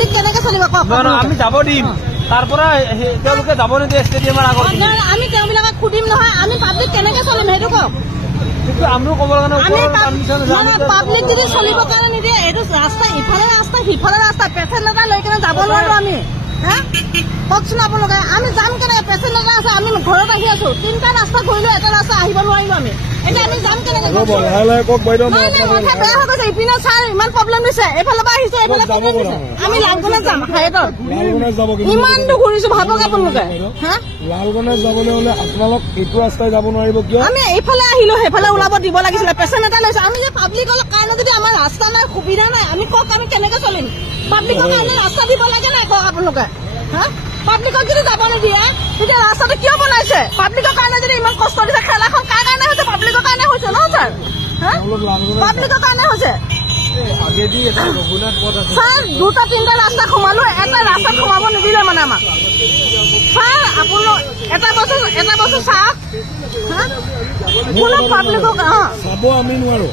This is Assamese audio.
পাব্লিক কেনেকে চলিব কওক আমি যাব দিম তাৰপৰা তেওঁলোকে যাব নিদিয়ে ষ্টেডিয়ামৰ আগত আমি তেওঁবিলাকক সুধিম নহয় আমি পাব্লিক কেনেকে চলিম সেইটো কওক আমিও ক'ব কাৰণে পাব্লিক যদি চলিবৰ কাৰণে নিদিয়ে এইটো ৰাস্তা ইফালে ৰাস্তা সিফালে ৰাস্তা পেচেণ্ট এটা লৈ কেনে যাব নোৱাৰো আমি হা কওকচোন আপোনালোকে আমি যাম কেনেকে পেচেণ্ট এটা আছে আমি ঘৰত আহি আছো 3টা ৰাস্তা ঘূৰিলো এটা ৰাস্তা আহিব নোৱাৰিলো আমি এতিয়া আমি যাম কেনেকে মাথা বেয়া হৈ গৈছে ইপিনে ছাৰ ইমান প্ৰব্লেম দিছে এইফালৰ পৰা আহিছে এইফালে প্ৰব্লেম দিছে আমি লালগণত যাম হাইটত ইমান দূৰ ঘূৰিছো ভাবক আপোনালোকে হা লালগণত যাবলৈ হলে আপোনালোক এইটো ৰাস্তাই যাব নোৱাৰিব কিয় আমি এইফালে আহিলো সেইফালে ওলাব দিব লাগিছিলে পেচেণ্ট এটা লৈছো আমি যে পাব্লিকৰ কাৰণে যদি আমাৰ ৰাস্তা নাই সুবিধা নাই আমি কওক আমি কেনেকে চলিম পাব্লিকৰ কাৰণে ৰাস্তা দিব লাগে নাই কওক আপোনালোকে হা পাব্লিকক যদি যাব নিদিয়ে তেতিয়া ৰাস্তাটো কিয় বনাইছে পাব্লিকৰ কাৰণে যদি ইমান কষ্ট দিছে খেলাখন কাৰ কাৰণে হৈছে পাব্লিকৰ কাৰণে হৈছে ন ছাৰ হা পাব্লিকৰ কাৰণে হৈছে ছাৰ 2টা 3টা ৰাস্তা সোমালো এটা ৰাস্তাত সোমাব নিদিলে মানে আমাক ছাৰ আপোনালোক এটা বস্তু চাওক হা কোনো পাব্লিকক চাব আমি নোৱাৰো